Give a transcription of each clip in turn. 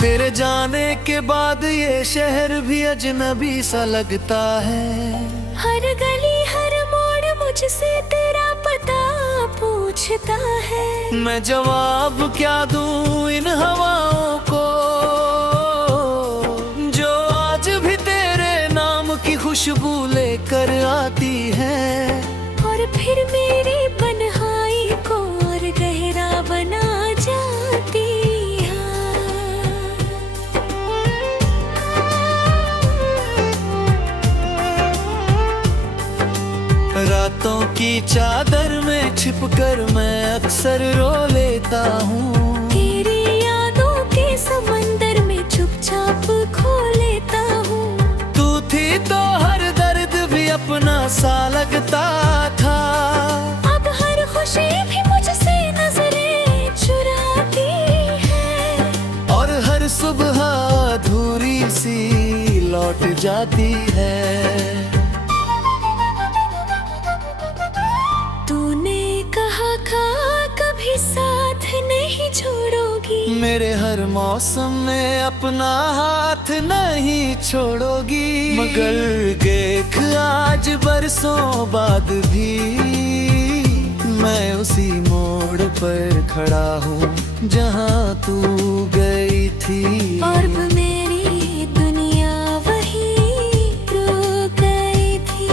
तेरे जाने के बाद ये शहर भी अजनबी सा लगता है। हर गली हर मोड़ मुझसे तेरा पता पूछता है। मैं जवाब क्या दूं इन हवाओं को जो आज भी तेरे नाम की खुशबू लेकर आती है। और फिर मेरी तन्हाई को और गहरा बना जाती है। रातों की चादर में छिपकर मैं अक्सर रो लेता हूँ। तेरी यादों के समंदर में चुपचाप खो लेता हूँ। तू थी तो हर दर्द भी अपना सा लगता था। अब हर खुशी भी मुझसे नजरें चुराती है। और हर सुबह अधूरी सी लौट जाती है। तूने कहा कभी साथ नहीं छोड़ोगी। मेरे हर मौसम में अपना हाथ नहीं छोड़ोगी। मगर देख आज बरसों बाद भी मैं उसी मोड़ पर खड़ा हूँ जहाँ तू गई थी। और मेरी दुनिया वही रुक गई थी।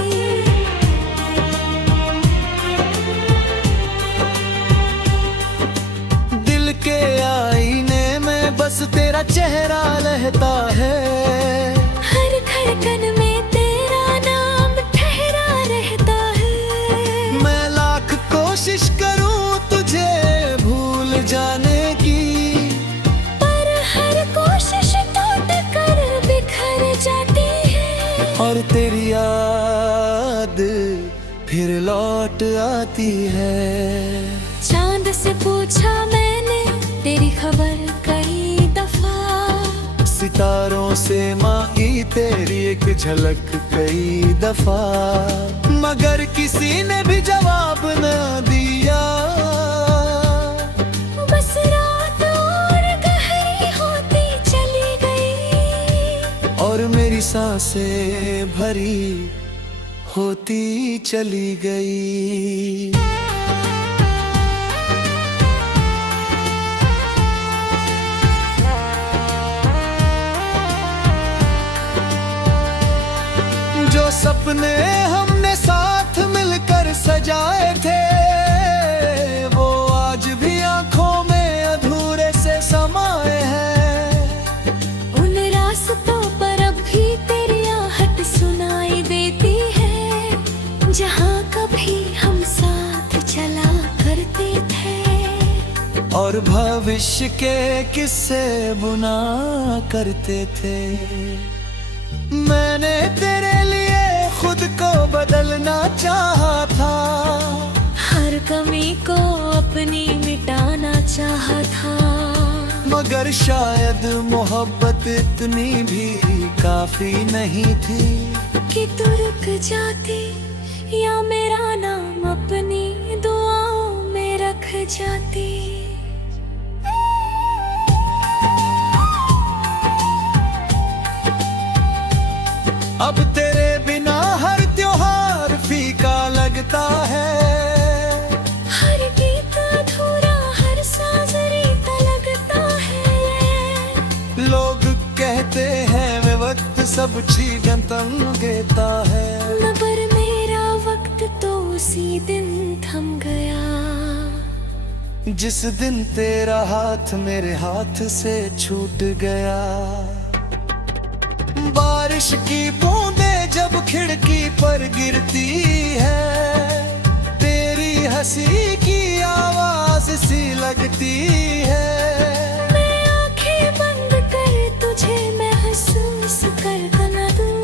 दिल के आईने में बस तेरा चेहरा लहता है। हर धड़कन में तेरा नाम ठहरा रहता है। मैं लाख कोशिश करूं तुझे भूल जाने की, पर हर कोशिश टूट कर बिखर जाती है। और तेरी याद फिर लौट आती है। चांद से पूछा मैंने तेरी खबर कई दफा। सितारों से मांगी तेरी एक झलक कई दफा। मगर किसी ने भी जवाब न दिया। बस रात और गहरी होती चली गई। और मेरी सांसें भरी होती चली गई। जो सपने हमने साथ मिलकर सजाए थे वो आज भी आंखों में अधूरे से समाए हैं। उन रास्तों पर अब भी तेरी आहट सुनाई देती है। जहाँ कभी हम साथ चला करते थे। और भविष्य के किस्से बुना करते थे। मैंने तेरे लिए खुद को बदलना चाहा था। हर कमी को अपनी मिटाना चाहा था। मगर शायद मोहब्बत इतनी भी काफी नहीं थी कि तू रुक जाती या मेरा नाम अपनी दुआओं में रख जाती। अब तेरे बिना हर त्योहार फीका लगता है। हर गीत अधूरा हर साज रीता लगता है। लोग कहते हैं वे वक्त सब चीजें तंग देता है। मगर मेरा वक्त तो उसी दिन थम गया। जिस दिन तेरा हाथ मेरे हाथ से छूट गया। बारिश की बूंदें जब खिड़की पर गिरती है तेरी हंसी की आवाज सी लगती है। मैं आंखें बंद कर तुझे महसूस कर न दूं।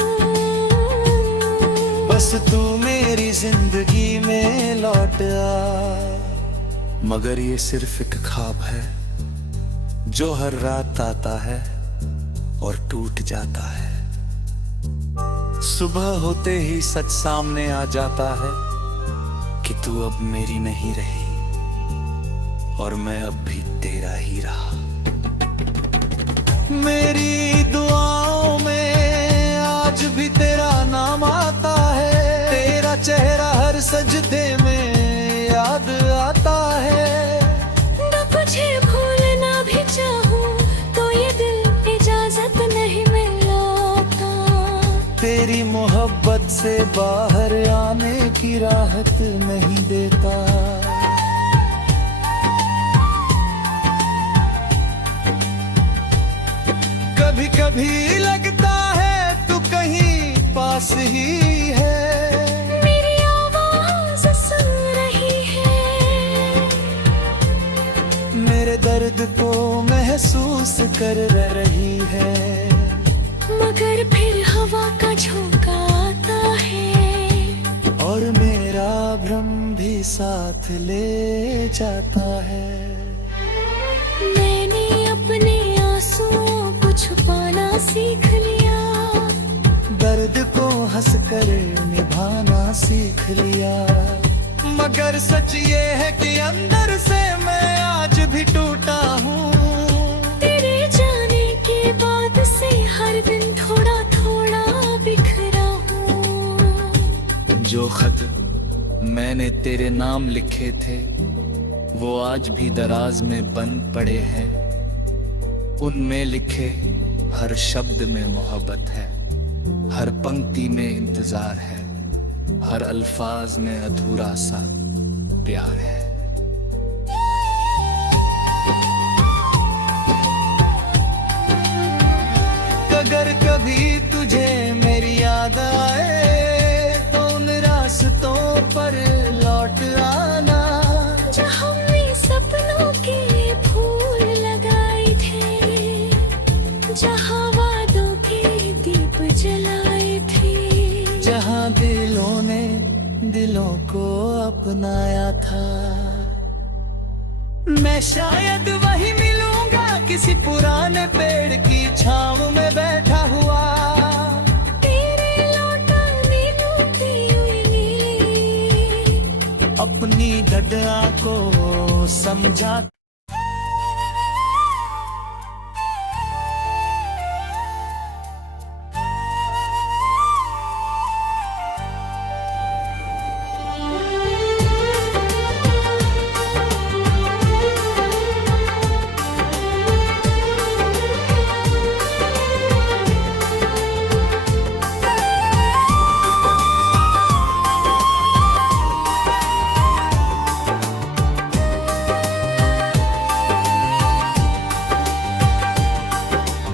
बस तू मेरी जिंदगी में लौट आ। मगर ये सिर्फ एक ख्वाब है जो हर रात आता है और टूट जाता है। सुबह होते ही सच सामने आ जाता है कि तू अब मेरी नहीं रही और मैं अब भी तेरा ही रहा। मेरी दुआओं में आज भी तेरा नाम आता है, तेरा चेहरा हर सजदे में याद आता है। मैं तुझे भूलना भी चाहूँ तो ये दिल इजाजत नहीं मिलता, तेरी मोहब्बत से बाहर आने की राहत नहीं देता। कभी कभी लगता है तू कहीं पास ही है, मेरी आवाज़ सुन रही है, मेरे दर्द को महसूस कर रही है। मगर फिर हवा का झोंका आता है और मेरा भ्रम भी साथ ले जाता है। मैंने अपने आंसुओं को छुपाना सीख लिया, दर्द को हंसकर निभाना सीख लिया। मगर सच ये है कि अंदर से मैं आज भी टूटा हूँ, तेरे जाने के बाद से हर दिन थोड़ा थोड़ा बिखरा हूँ। जो खत मैंने तेरे नाम लिखे थे वो आज भी दराज में बंद पड़े हैं, उनमें लिखे हर शब्द में मोहब्बत है, हर पंक्ति में इंतजार है, हर अल्फाज में अधूरा सा प्यार है। अगर कभी तुझे मेरी याद आए तो उन रास्तों पर लौट आना, जहाँ हमने सपनों के फूल लगाए थे, जहाँ वादों के दीप जलाए थे, जहाँ दिलों ने दिलों को अपनाया था। मैं शायद वही मिलूंगा किसी पुराने पेड़ की छांव में बैठा हुआ, तेरे लौटाने ढूंढती हुई अपनी गदआ को समझा।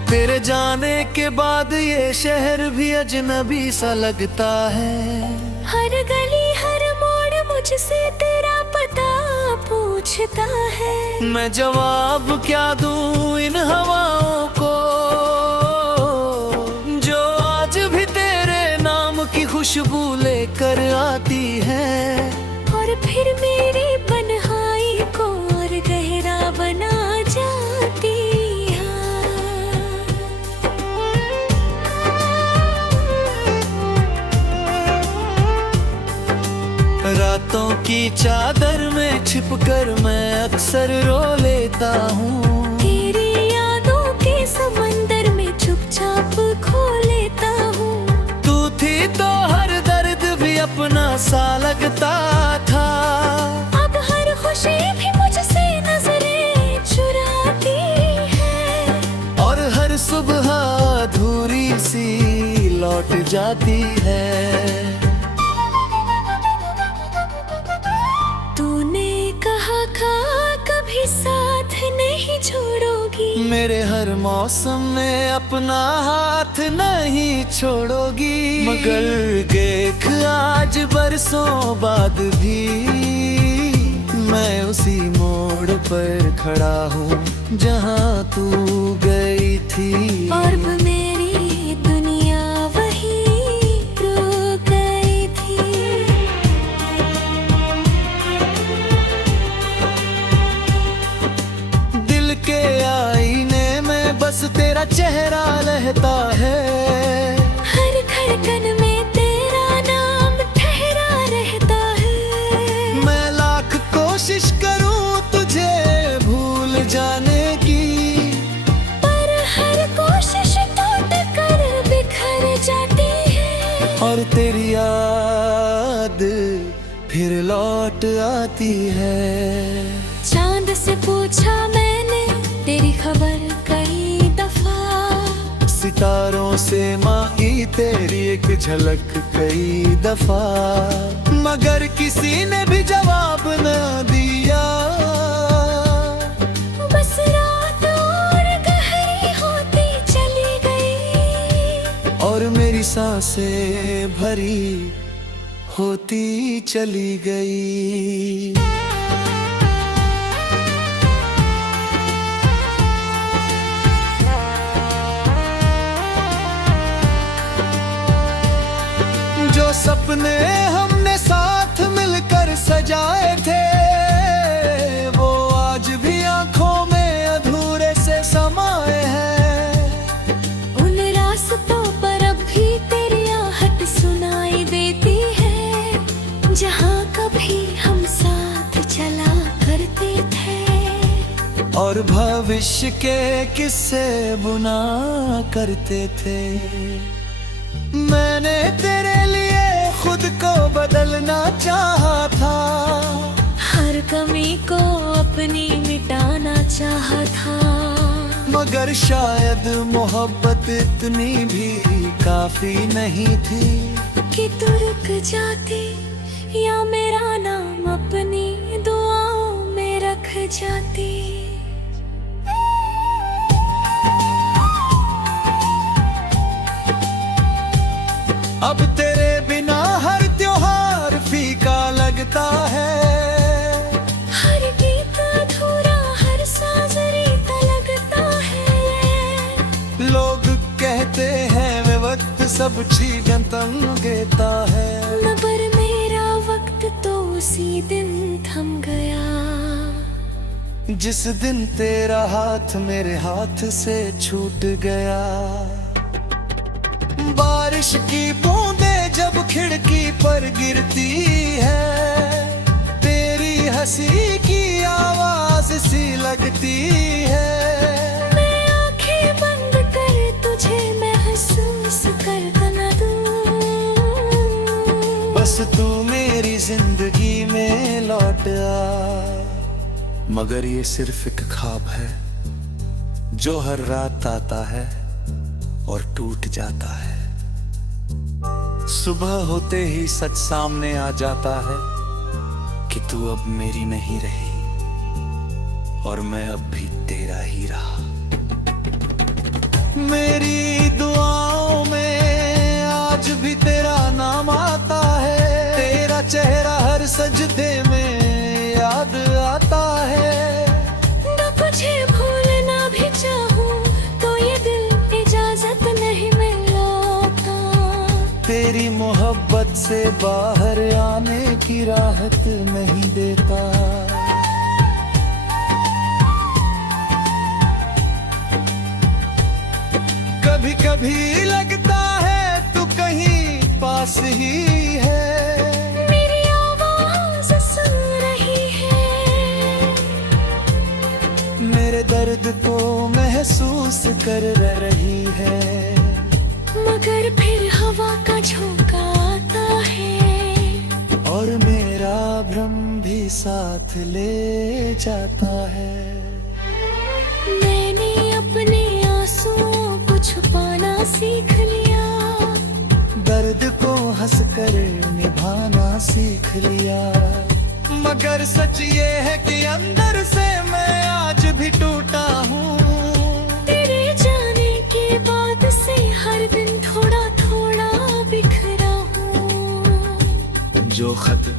तेरे जाने के बाद ये शहर भी अजनबी सा लगता है, हर गली हर मोड़ मुझसे तेरा पता पूछता है। मैं जवाब क्या दूं इन हवाओं को जो आज भी तेरे नाम की खुशबू लेकर आती है, और फिर मेरी तन्हाई को और गहरा बना जाती है। रातों की चादर में छिपकर मैं अक्सर रो लेता हूँ, तेरी यादों के समंदर में चुपचाप खो लेता हूँ। तू थी तो हर दर्द भी अपना सा लगता था, अब हर खुशी भी मुझसे नजरें चुराती है, और हर सुबह अधूरी सी लौट जाती है। तूने कहा था कभी साथ नहीं छोड़ोगी, मेरे हर मौसम में अपना हाथ नहीं छोड़ोगी, मगर देख आज बरसों बाद भी मैं उसी मोड़ पर खड़ा हूँ जहाँ तू गई थी। और मेरी दुनिया वही रुक गई थी। दिल के आईने में बस तेरा चेहरा लहता है, हर धड़कन में तेरा नाम ठहरा रहता है। मैं लाख कोशिश करूं तुझे भूल जाने की, पर हर पर तेरी याद फिर लौट आती है। चांद से पूछा मैंने तेरी खबर कई दफा, सितारों से मांगी तेरी एक झलक कई दफा, मगर किसी ने भी जवाब न दिया। बस रात और गहरी होती चली गई, और मेरी सांसें भरी होती चली गई। जो सपने हमने साथ मिलकर सजाए थे, वो आज भी आंखों में अधूरे से समाए हैं। उन रास्तों पर अब भी तेरी आहट सुनाई देती है, जहाँ कभी हम साथ चला करते थे और भविष्य के किस्से बुना करते थे। मैंने तेरे लिए खुद को बदलना चाहा था, हर कमी को अपनी मिटाना चाहा था, मगर शायद मोहब्बत इतनी भी काफी नहीं थी कि तू रुक जाती या मेरा नाम अपनी दुआओं में रख जाती। अब तेरे बिना हर त्योहार फीका लगता है, हर गीत अधूरा हर साज रीता लगता है। लोग कहते हैं वे वक्त सब चीजें तंग देता है, मगर मेरा वक्त तो उसी दिन थम गया, जिस दिन तेरा हाथ मेरे हाथ से छूट गया। बारिश की बूंदें जब खिड़की पर गिरती है, तेरी हंसी की आवाज सी लगती है। मैं आंखें बंद कर तुझे महसूस कर न दूं, बस तू मेरी जिंदगी में लौट आ। मगर ये सिर्फ एक ख्वाब है जो हर रात आता है और टूट जाता है। सुबह होते ही सच सामने आ जाता है कि तू अब मेरी नहीं रही और मैं अब भी तेरा ही रहा। मेरी दुआओं में आज भी तेरा नाम आता है, तेरा चेहरा हर सजदे में याद आता है। मैं तुझे भूलना भी चाहूं तो ये दिल इजाजत नहीं मिलता, तेरी मोहब्बत से बाहर आने की राहत नहीं देता। कभी कभी लगता है तू कहीं पास ही है, मेरी आवाज सुन रही है, मेरे दर्द को महसूस कर रही है। मगर फिर हवा का झोंका आता है और मेरा भ्रम भी साथ ले जाता है। मैंने अपने आंसुओं को छुपाना सीख लिया, दर्द को हंसकर निभाना सीख लिया। मगर सच ये है कि अंदर से मैं आज भी टूटा हूँ। तेरे जाने के बाद से हर दिन थोड़ा थोड़ा बिखरा हूँ। जो खत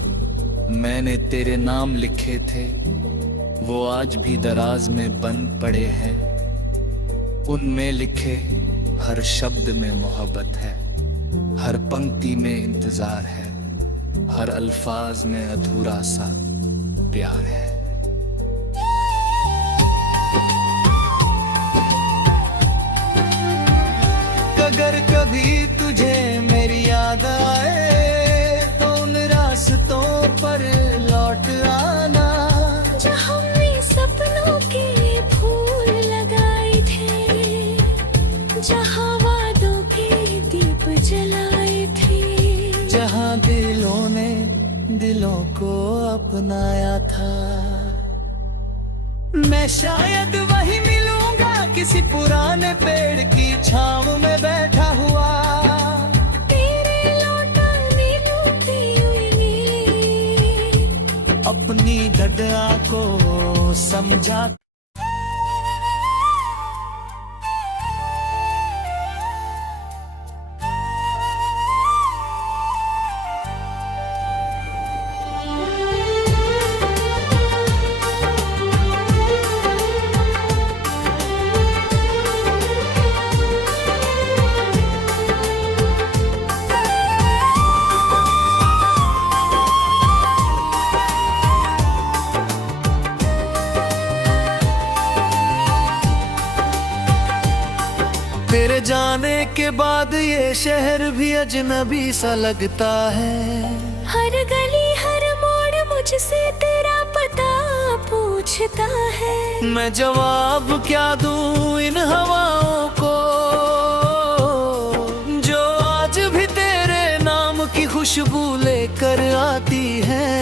मैंने तेरे नाम लिखे थे वो आज भी दराज में बंद पड़े हैं। उनमें लिखे हर शब्द में मोहब्बत है, हर पंक्ति में इंतजार है, हर अल्फाज में अधूरा सा प्यार है। अगर कभी तुझे मेरी याद आए तो उन रास्तों पर लौट आना, जो हमने सपनों के फूल लगाए थे, जहाँ वादों के दीप जलाए थे। बनाया था। मैं शायद वही मिलूंगा किसी पुराने पेड़ की छांव में बैठा हुआ, तेरे लौटाने ढूंढती हुई नीली, अपनी दर्दा को समझा। तेरे जाने के बाद ये शहर भी अजनबी सा लगता है। हर गली हर मोड़ मुझसे तेरा पता पूछता है। मैं जवाब क्या दूं इन हवाओं को, जो आज भी तेरे नाम की खुशबू लेकर आती है,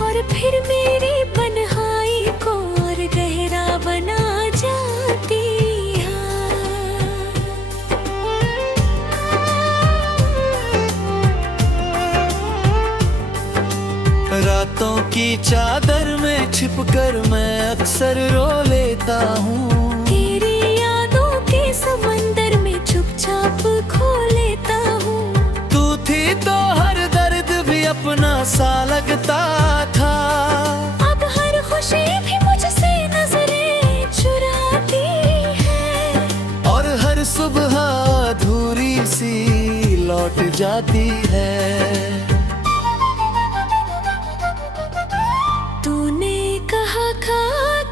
और फिर मेरी तन्हाई को और गहरा बना जाती है। रातों की चादर में छिपकर मैं अक्सर रो लेता हूँ। तेरी यादों के समंदर में चुपचाप खो लेता हूँ। तू थी तो हर दर्द भी अपना सा लगता था। अब हर खुशी भी मुझसे नजरें चुराती है, और हर सुबह अधूरी सी लौट जाती है। तूने कहा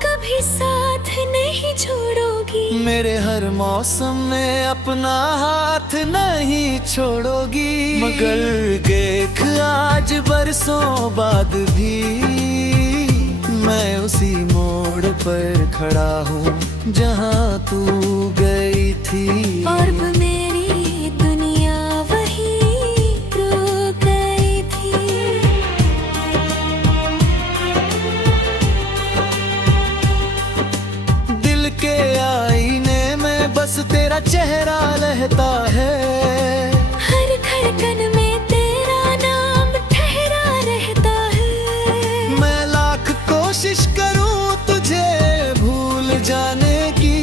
कभी साथ नहीं छोड़ोगी, मेरे हर मौसम में अपना हाथ नहीं छोड़ोगी। मगर देख आज बरसों बाद भी मैं उसी मोड़ पर खड़ा हूँ जहाँ तू गई थी। और मेरी दुनिया वही रुक गई थी। दिल के आईने में बस तेरा चेहरा लहता है। हर धड़कन में तेरा नाम ठहरा रहता है। मैं लाख कोशिश करूं तुझे भूल जाने की,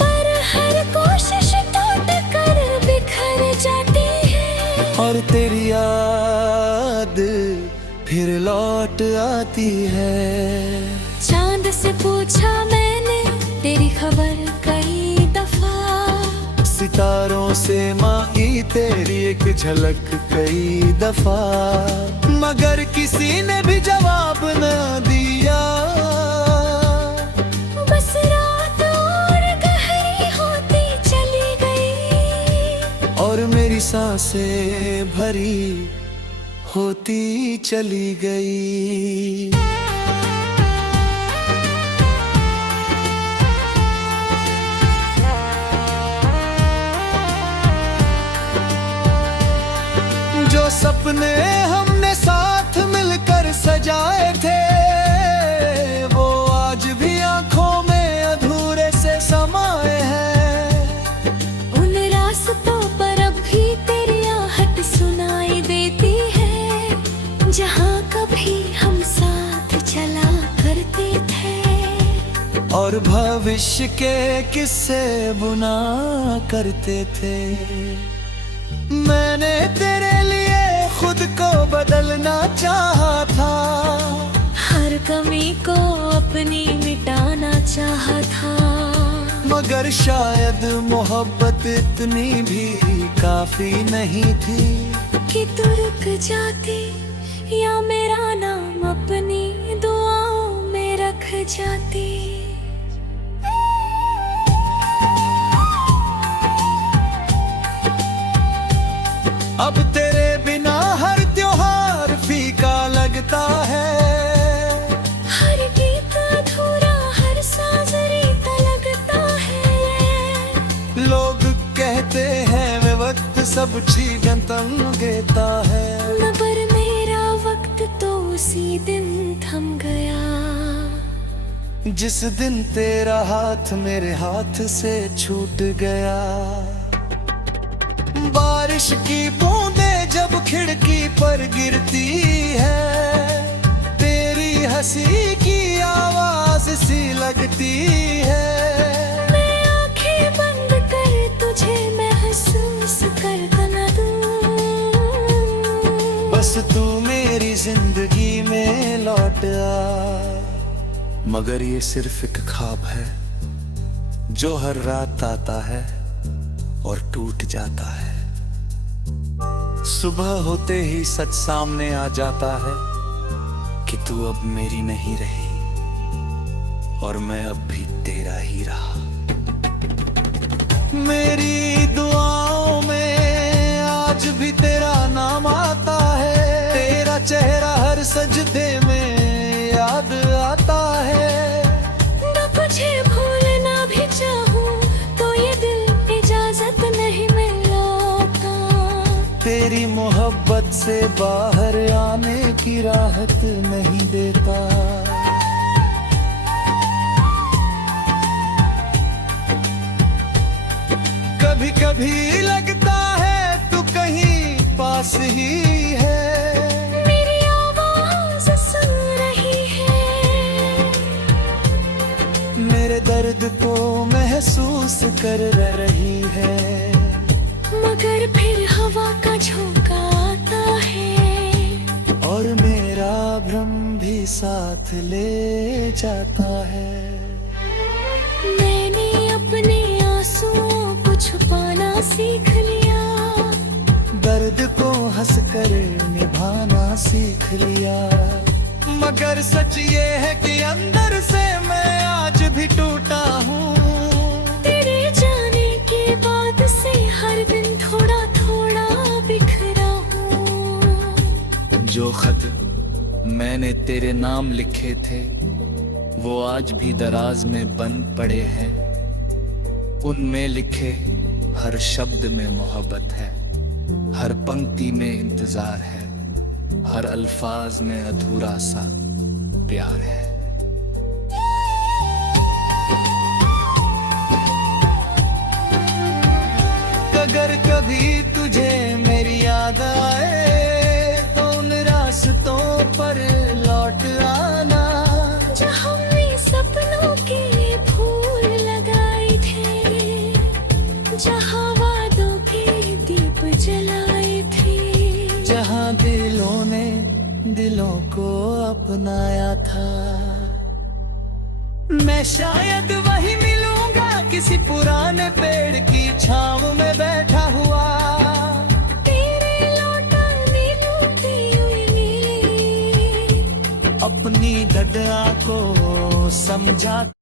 पर हर कोशिश टूट कर बिखर जाती है। और तेरी याद फिर लौट आती है। चांद से पूछा मैंने तेरी खबर कई दफा, सितारों से मांगी तेरी एक झलक कई दफा, मगर किसी ने भी जवाब न दिया। बस रात और गहरी होती चली गई, और मेरी सांसें भरी होती चली गई। जो सपने हमने साथ मिलकर सजाए थे, वो आज भी आंखों में अधूरे से समाए हैं। उन रास्तों पर अब भी तेरी आहट सुनाई देती है, जहाँ कभी हम साथ चला करते थे, और भविष्य के किस्से बुना करते थे। मैंने तेरे लिए खुद को बदलना चाहा था, हर कमी को अपनी मिटाना चाहा था। मगर शायद मोहब्बत इतनी भी काफी नहीं थी कि तू रुक जाती या मेरा नाम अपनी दुआओं में रख जाती। अब तेरे बिना हर त्योहार फीका लगता है। हर गीत अधूरा हर साज रीता लगता है। लोग कहते हैं वे वक्त सब चीजें तंग देता है, मगर मेरा वक्त तो उसी उसी दिन थम गया। जिस दिन तेरा हाथ मेरे हाथ से छूट गया। बारिश की बूंदें जब खिड़की पर गिरती है, तेरी हंसी की आवाज सी लगती है। मैं आंखें बंद कर तुझे महसूस कर बना दूं। बस तू मेरी जिंदगी में लौट आ। मगर ये सिर्फ एक ख्वाब है जो हर रात आता है और टूट जाता है। सुबह होते ही सच सामने आ जाता है कि तू अब मेरी नहीं रही और मैं अब भी तेरा ही रहा। मेरी दुआओं में आज भी तेरा नाम आता है। तेरा चेहरा हर सजदे में याद आता है। मैं तुझे भूलना भी चाहूं तो ये दिल इजाजत नहीं मिलता। तेरी मोहब्बत से बाहर आने की राहत नहीं देता। कभी कभी लगता है तू कहीं पास ही है। मेरी आवाज सुन रही है। मेरे दर्द को महसूस कर रही है। मगर फिर हवा का झोंका आता है और मेरा भ्रम भी साथ ले जाता है। मैंने अपने आंसुओं को छुपाना सीख लिया। दर्द को हंसकर निभाना सीख लिया। मगर सच ये है कि अंदर से मैं आज भी टूटा हूँ। तेरे जाने के बाद से हर दिन थोड़ा थोड़ा बिखरा हूँ। जो खत मैंने तेरे नाम लिखे थे वो आज भी दराज में बंद पड़े हैं। उनमें लिखे हर शब्द में मोहब्बत है, हर पंक्ति में इंतजार है, हर अल्फाज में अधूरा सा प्यार है। अगर कभी तुझे मेरी याद आए तो उन रास्तों पर लौट आना जहाँ हमने सपनों के फूल लगाए थे, जहाँ वादों के दीप जलाए थे, जहाँ दिलों ने दिलों को अपनाया था। मैं शायद वही मिलूंगा किसी पुराने पेड़ की छांव में बैठा हुआ। तेरे लौटाने ढूंढती हुई अपनी दर्द को समझा।